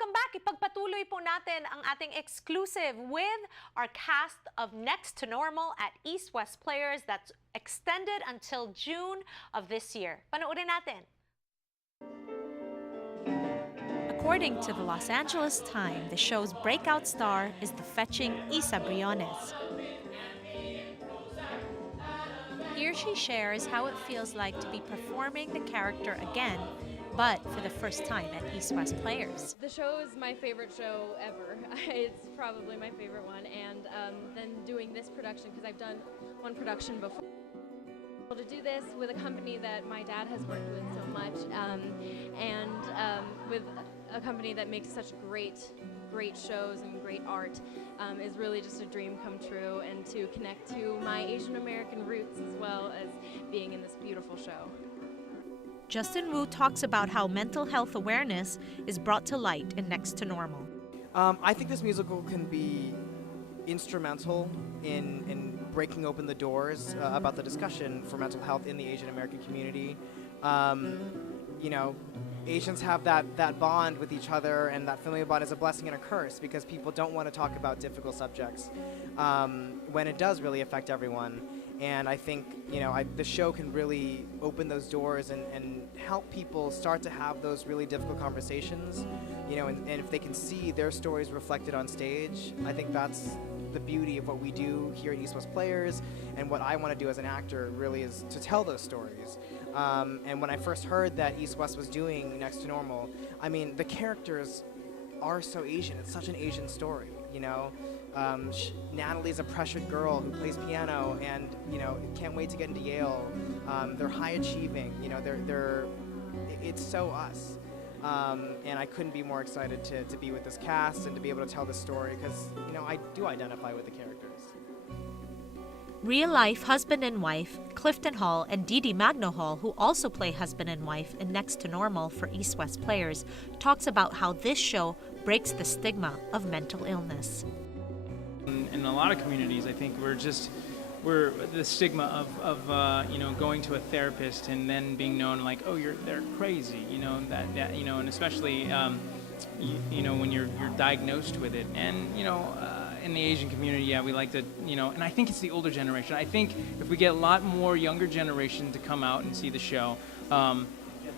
Welcome back! Ipagpatuloy po natin ang ating exclusive with our cast of Next to Normal at East-West Players that's extended until June of this year. Panoorin natin. According to the Los Angeles Times, the show's breakout star is the fetching Isa Briones. Here she shares how it feels like to be performing the character again, but for the first time at East-West Players. The show is my favorite show ever. It's probably my favorite one, and then doing this production, because I've done one production before. To do this with a company that my dad has worked with so much, and with a company that makes such great shows and great art, is really just a dream come true, and to connect to my Asian American roots as well as being in this beautiful show. Justin Wu talks about how mental health awareness is brought to light in Next to Normal. I think this musical can be instrumental in breaking open the doors about the discussion for mental health in the Asian American community. You know, Asians have that bond with each other, and that familial bond is a blessing and a curse because people don't want to talk about difficult subjects when it does really affect everyone. And I think, you know, the show can really open those doors and help people start to have those really difficult conversations, you know, and if they can see their stories reflected on stage, I think that's the beauty of what we do here at East-West Players, and what I want to do as an actor really is to tell those stories. And when I first heard that East-West was doing Next to Normal, I mean, the characters are so Asian. It's such an Asian story, you know. Natalie's a pressured girl who plays piano and, you know, can't wait to get into Yale. They're high achieving, you know, it's so us. And I couldn't be more excited to be with this cast and to be able to tell this story because, you know, I do identify with the characters. Real-life husband and wife, Clifton Hall and Dee Dee Magno Hall, who also play husband and wife in Next to Normal for East-West Players, talks about how this show breaks the stigma of mental illness. In a lot of communities, I think we're the stigma of you know, going to a therapist and then being known like, oh, they're crazy, you know, that you know, and especially you know, when you're diagnosed with it, and you know, in the Asian community, yeah, we like to, you know, and I think it's the older generation. I think if we get a lot more younger generation to come out and see the show,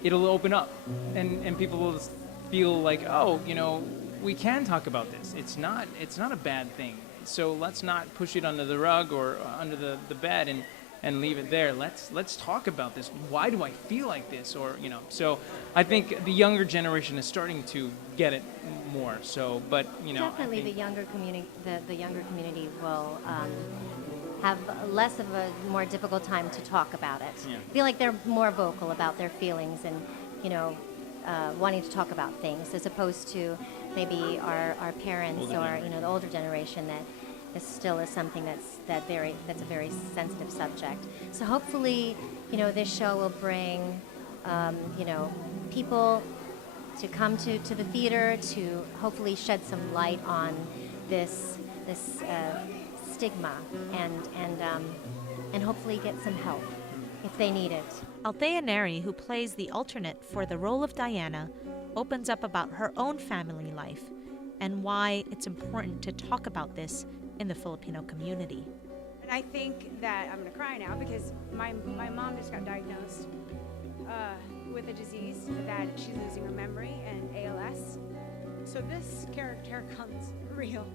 it'll open up, and people will feel like, oh, you know, we can talk about this. It's not a bad thing. So let's not push it under the rug or under the bed and leave it there. Let's talk about this. Why do I feel like this? Or, you know, so I think the younger generation is starting to get it more. So, but you know, definitely the younger community will have less of a more difficult time to talk about it. Yeah. I feel like they're more vocal about their feelings and, you know, wanting to talk about things as opposed to maybe our parents or, you know, the older generation that this still is something that's a very sensitive subject. So hopefully, you know, this show will bring, you know, people to come to the theater to hopefully shed some light on this stigma and hopefully get some help if they need it. Althea Neri, who plays the alternate for the role of Diana, opens up about her own family life and why it's important to talk about this in the Filipino community. And I think that I'm going to cry now because my mom just got diagnosed with a disease that she's losing her memory and ALS. So this character comes real.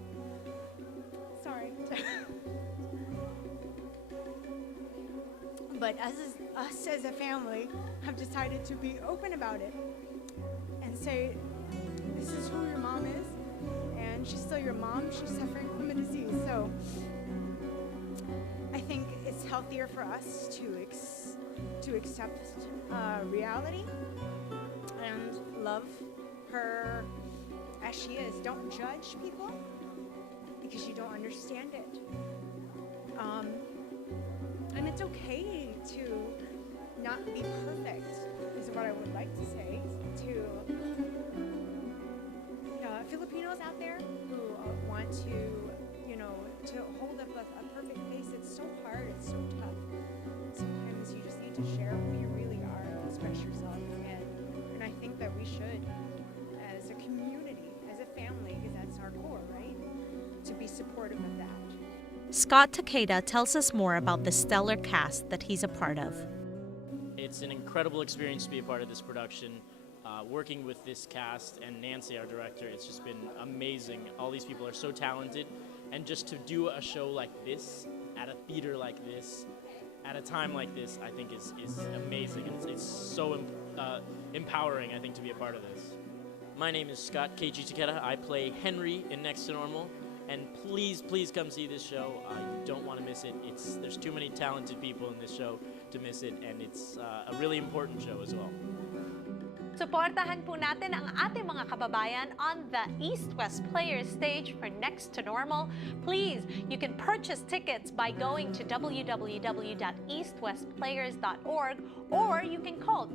Sorry. But us as a family have decided to be open about it and say, this is who your mom is, and she's still your mom, she's suffering from a disease. So I think it's healthier for us to accept reality and love her as she is. Don't judge people because you don't understand it. And it's okay to not be perfect, is what I would like to say to Filipinos out there who want to, you know, to hold up a perfect face. It's so hard, it's so tough. Sometimes you just need to share who you really are, express yourself, and I think that we should, as a community, to be supportive of that. Scott Takeda tells us more about the stellar cast that he's a part of. It's an incredible experience to be a part of this production. Working with this cast and Nancy, our director, it's just been amazing. All these people are so talented, and just to do a show like this, at a theater like this, at a time like this, I think is amazing. And it's so empowering, I think, to be a part of this. My name is Scott Keiji Takeda. I play Henry in Next to Normal. And please, please come see this show. You don't want to miss it. There's too many talented people in this show to miss it, and it's a really important show as well. Suportahan po natin ang ating mga kababayan on the East-West Players stage for Next to Normal. Please, you can purchase tickets by going to www.eastwestplayers.org, or you can call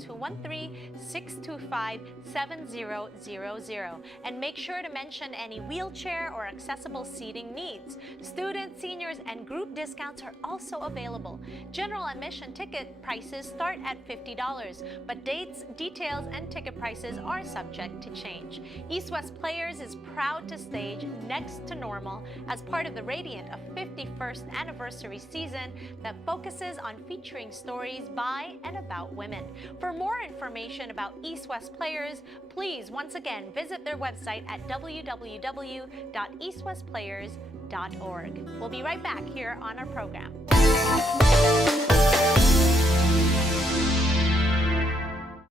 213-625-7000. And make sure to mention any wheelchair or accessible seating needs. Students, seniors, and group discounts are also available. General admission ticket prices start at $50, but dates, details, and ticket prices are subject to change. East-West Players is proud to stage Next to Normal as part of the Radiant of 51st anniversary season that focuses on featuring stories by and about women. For more information about East-West Players, please once again visit their website at www.eastwestplayers.org. We'll be right back here on our program.